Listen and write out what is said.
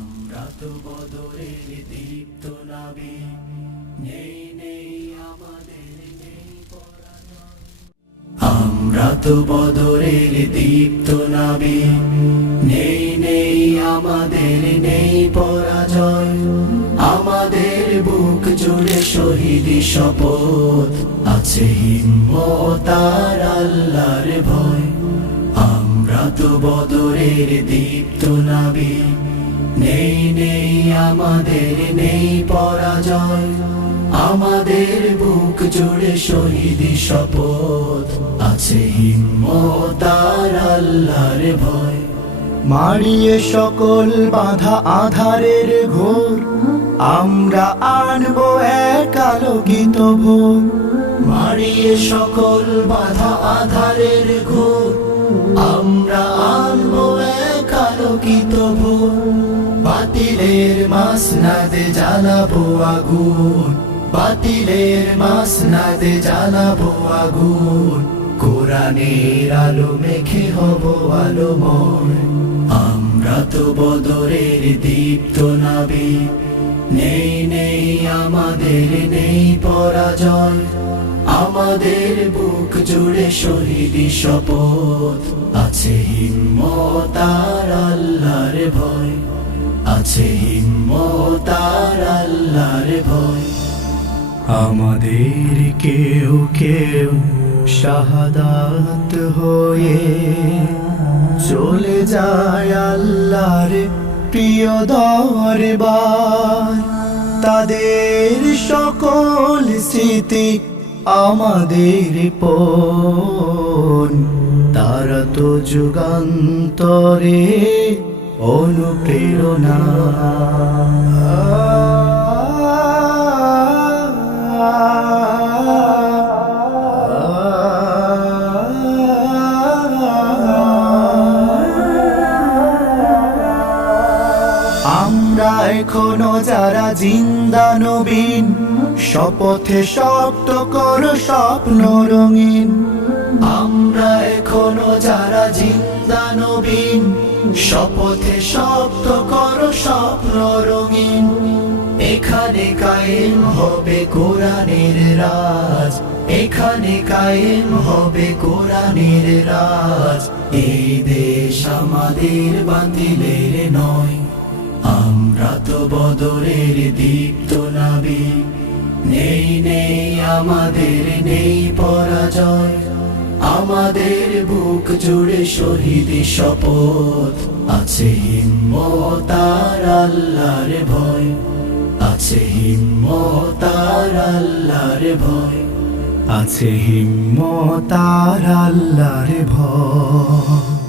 আমরা তো বদরের দীপ্ত নাবি, নেই নেই আমাদের নেই পরাজয়। আমরা তো বদরের দীপ্ত নাবি, নেই নেই আমাদের নেই পরাজয়। আমাদের বুক জুড়ে শহীদি শপথ, আছে হিম্মত আর আল্লাহর ভয়। আমরা তো বদরের দীপ্ত নাবি, নেই নেই আমাদের নেই পরাজয়। আমাদের বুক জুড়ে শহীদি শপথ, আছে হিম্মত আর আল্লাহর ভয়। মারিয়ে সকল বাধা আধারের ঘোর, আমরা আনবো এক আলোকিত ভোর। মারিয়ে সকল বাধা আধারের ঘোর, আমরা আনবো এক আলোকিত ভোর। বাতিলের মাসনাদে জ্বালাবো আগুন, বাতিলের মাসনাদে জ্বালাবো আগুন। কোরআনের আলো মেখে হব আলোময়। আমরা তো বদরের দীপ্ত নাবি, নেই নেই আমাদের নেই পরাজয়। আমাদের বুক জুড়ে শহীদি শপথ, আছে হিম্মত আর আল্লাহর ভয়। আছে হিম্মত আর আল্লাহর ভয়। আমাদের কেউ কেউ শাহাদাত হয়ে চলে যায় আল্লাহর প্রিয় দরবার। তাদের সকল স্মৃতি আমাদের পণ, তারা তো যুগান্তরে অনুপ্রেরণা। আমরা এখনো যারা জিন্দা নবীন, শপথে শক্ত করো স্বপ্ন রঙিন। আমরা এখনো যারা জিন্দা নবীন, শপথে শক্ত করো স্বপ্ন রঙিন। এখানে কায়েম হবে কোরআনের রাজ, এখানে কায়েম হবে কোরআনের রাজ। এই দেশ আমাদের বাতিলের নয়। আমরা তো বদরের দীপ্ত নাবি, নেই নেই আমাদের নেই পরাজয়। আমাদের বুক জুড়ে শহীদি শপথ, আছে হিম্মত আর আল্লাহর ভয়। আছে হিম্মত আর আল্লাহর ভয়। আছে হিম্মত আর আল্লাহর ভয়।